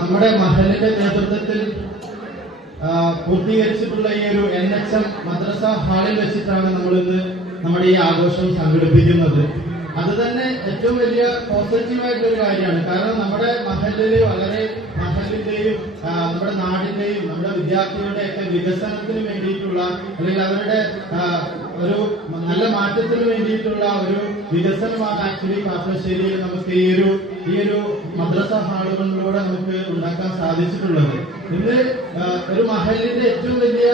നമ്മുടെ മഹലിന്റെ നേതൃത്വത്തിൽ പൂർത്തീകരിച്ചിട്ടുള്ള ഈ ഒരു NHM മദ്രസ ഹാളിൽ വെച്ചിട്ടാണ് നമ്മൾ ഇന്ന് നമ്മുടെ ഈ ആഘോഷം സംഘടിപ്പിക്കുന്നത്. അത് തന്നെ ഏറ്റവും വലിയ പോസിറ്റീവായിട്ടൊരു കാര്യമാണ്. കാരണം നമ്മുടെ മഹലില് വളരെ മഹലിന്റെയും നമ്മുടെ നാടിന്റെയും നമ്മുടെ വിദ്യാർത്ഥികളുടെ ഒക്കെ വികസനത്തിന് വേണ്ടിയിട്ടുള്ള അല്ലെങ്കിൽ അവരുടെ ഒരു നല്ല മാറ്റത്തിന് വേണ്ടിയിട്ടുള്ള ഒരു വികസനമാണ് ആക്ച്വലി കാപ്പശ്ശേരിയിൽ നമുക്ക് ഈ ഒരു മദ്രസ ഹാളുകളിലൂടെ നമുക്ക് ഉണ്ടാക്കാൻ സാധിച്ചിട്ടുള്ളത്. ഇന്ന് ഒരു മഹലിന്റെ ഏറ്റവും വലിയ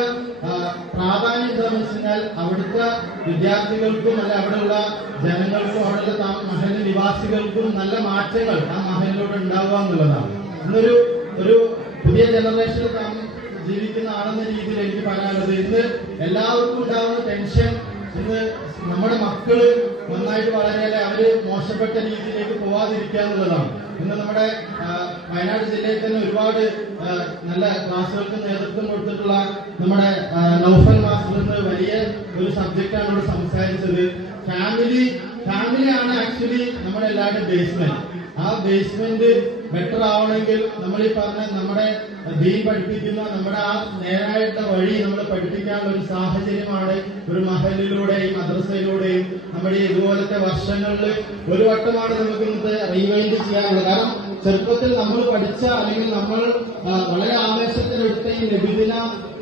പ്രാധാന്യം എന്താണെന്ന് വെച്ച് കഴിഞ്ഞാൽ അവിടുത്തെ വിദ്യാർത്ഥികൾക്കും അല്ലെ അവിടെയുള്ള ജനങ്ങൾക്കും അവിടെയുള്ള മഹലിന്റെ നിവാസികൾക്കും നല്ല മാറ്റങ്ങൾ ആ മഹലിലൂടെ ഉണ്ടാവുക എന്നുള്ളതാണ്. ഒരു പുതിയ ജനറേഷനിൽ ജീവിക്കുന്ന ആളെന്ന രീതിയിൽ എനിക്ക് പറയാനുള്ളത്, ഇന്ന് എല്ലാവർക്കും ഉണ്ടാവുന്ന ടെൻഷൻ ഇന്ന് നമ്മുടെ മക്കള് നന്നായിട്ട് വളരെയല്ലേ അവര് മോശപ്പെട്ട രീതിയിലേക്ക് പോവാതിരിക്കുക എന്നുള്ളതാണ്. ഇന്ന് നമ്മുടെ വയനാട് ജില്ലയിൽ തന്നെ ഒരുപാട് നല്ല ക്ലാസ്സുകൾക്ക് നേതൃത്വം കൊടുത്തിട്ടുള്ള നമ്മുടെ നൗഫൽ മാസ്റ്റർ എന്ന് വലിയ ഒരു സബ്ജക്റ്റാണ് ഇവിടെ സംസാരിച്ചത്. ഫാമിലിയാണ് ആക്ച്വലി നമ്മുടെ എല്ലാവരുടെ ബേസ്മെന്റ്. ആ ബേസ്മെന്റ് ബെറ്റർ ആവണമെങ്കിൽ നമ്മൾ ഈ പറഞ്ഞ നമ്മുടെ ദീൻ പഠിപ്പിക്കുന്ന നമ്മുടെ ആ നേരായിട്ട് വഴി നമ്മൾ പഠിപ്പിക്കാനുള്ള ഒരു സാഹചര്യമാണ് ഒരു മഹലിലൂടെയും മദ്രസയിലൂടെയും നമ്മുടെ ഇതുപോലത്തെ വർഷങ്ങളിൽ ഒരു വട്ടമാണ് നമുക്ക് ഇന്നത്തെ റീവൈൻഡ് ചെയ്യാനുള്ളത്. കാരണം ചെറുപ്പത്തിൽ നമ്മൾ പഠിച്ച അല്ലെങ്കിൽ നമ്മൾ വളരെ ആവേശത്തിനെടുത്ത ഈ നബിദിന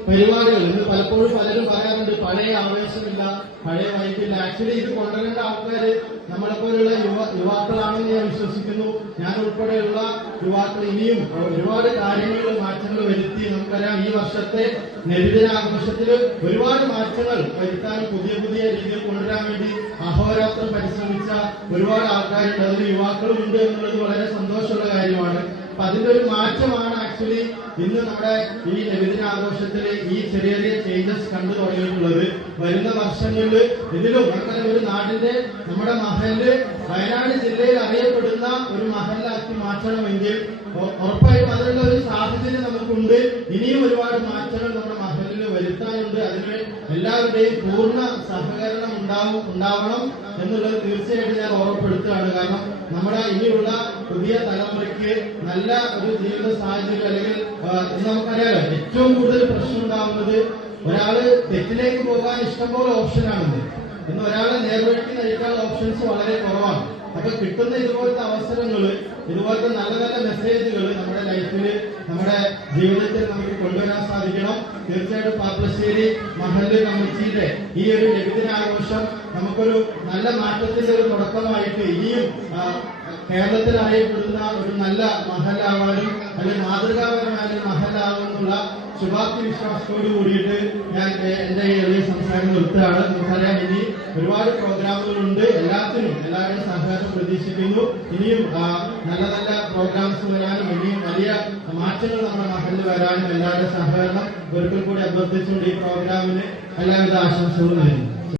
പരിപാടികൾ ഇന്ന് പലപ്പോഴും പലരും പറയാറുണ്ട് പഴയ ആവേശമില്ല, പഴയ വൈകില്ല. ആക്ച്വലി ഇത് കൊണ്ടുവരേണ്ട ആൾക്കാർ നമ്മളെപ്പോലുള്ള യുവാക്കളാണെന്ന് ഞാൻ വിശ്വസിക്കുന്നു. ഞാൻ ഉൾപ്പെടെയുള്ള യുവാക്കൾ ഇനിയും ഒരുപാട് കാര്യങ്ങൾ മാറ്റങ്ങൾ വരുത്തി. നമുക്കറിയാം ഈ വർഷത്തെ നബിദിനാഘോഷത്തിൽ ഒരുപാട് മാറ്റങ്ങൾ വരുത്താൻ പുതിയ രീതിയിൽ കൊണ്ടുവരാൻ വേണ്ടി അഹോരാത്രം പരിശ്രമിച്ച ഒരുപാട് ആൾക്കാരുണ്ട്. അതിൽ യുവാക്കളും ഉണ്ട് എന്നുള്ളത് വളരെ സന്തോഷമുള്ള കാര്യമാണ്. അപ്പൊ അതിന്റെ ഒരു മാറ്റമാണ് ആക്ച്വലി ഇന്ന് നമ്മുടെ ഈ നബിദിനാഘോഷത്തിൽ ഈ ചെറിയ ചേഞ്ചസ് കണ്ടു തുടങ്ങിയിട്ടുള്ളത്. വരുന്ന വർഷങ്ങളിൽ ഇതിലും അങ്ങനെ ഒരു നാടിന്റെ നമ്മുടെ മഹല് വയനാട് ജില്ലയിൽ അറിയപ്പെടുന്ന ഒരു മഹലാക്കി മാറ്റണമെങ്കിൽ ഉറപ്പായും അതിനുള്ള ഒരു സാഹചര്യം നമുക്കുണ്ട്. ഇനിയും ഒരുപാട് മാറ്റങ്ങൾ നമ്മുടെ മഹലിൽ വരുത്താനുണ്ട്. അതിന് എല്ലാവരുടെയും പൂർണ്ണ സഹകരണം ഉണ്ടാവണം എന്നുള്ളത് തീർച്ചയായിട്ടും ഞാൻ ഓർമ്മപ്പെടുത്തുകയാണ്. കാരണം നമ്മുടെ ഇനിയുള്ള പുതിയ തലമുറയ്ക്ക് നല്ല ഒരു ജീവിത സാഹചര്യം അല്ലെങ്കിൽ നമുക്കറിയാലോ ഏറ്റവും കൂടുതൽ പ്രശ്നം ഉണ്ടാവുന്നത് ഒരാള് തെറ്റിലേക്ക് പോകാൻ ഇഷ്ടംപോലെ ഓപ്ഷനാണെന്ന് എന്ന് ഒരാളെ നേർവഴിക്ക് നയിക്കാനുള്ള ഓപ്ഷൻസ് വളരെ കുറവാണ്. അപ്പൊ കിട്ടുന്ന ഇതുപോലത്തെ അവസരങ്ങള് ഇതുപോലത്തെ നല്ല മെസ്സേജുകൾ നമ്മുടെ ലൈഫിൽ നമ്മുടെ ജീവിതത്തിൽ നമുക്ക് കൊണ്ടുവരാൻ സാധിക്കണം. തീർച്ചയായിട്ടും പാപ്പശ്ശേരി മഹല്ല് കമ്മിറ്റിയുടെ ഈ ഒരു നബിദിനാഘോഷം നമുക്കൊരു നല്ല മാറ്റത്തിന്റെ ഒരു തുടക്കമായിട്ട് ഇനിയും കേരളത്തിൽ അറിയപ്പെടുന്ന ഒരു നല്ല മഹലാവാനും അല്ലെങ്കിൽ മാതൃകാപരമായ മഹലാവുന്നുള്ള ശുഭാപ്തി വിശ്വാസത്തോട് കൂടിയിട്ട് ഞാൻ എന്റെ ഈ സംസാരം നിർത്തുകയാണ്. നമുക്കറിയാം ഇനി ഒരുപാട് പ്രോഗ്രാമുകളുണ്ട്. എല്ലാവരുടെയും സഹകരണം പ്രതീക്ഷിക്കുന്നു. ഇനിയും നല്ല പ്രോഗ്രാംസ് വരാനും ഇനിയും വലിയ മാറ്റങ്ങൾ നമ്മുടെ മഹലിൽ വരാനും എല്ലാവരുടെയും സഹകരണം ഒരിക്കൽ കൂടി അഭ്യർത്ഥിച്ചുകൊണ്ട് ഈ പ്രോഗ്രാമിന് എല്ലാവിധ ആശംസകളും നൽകുന്നു.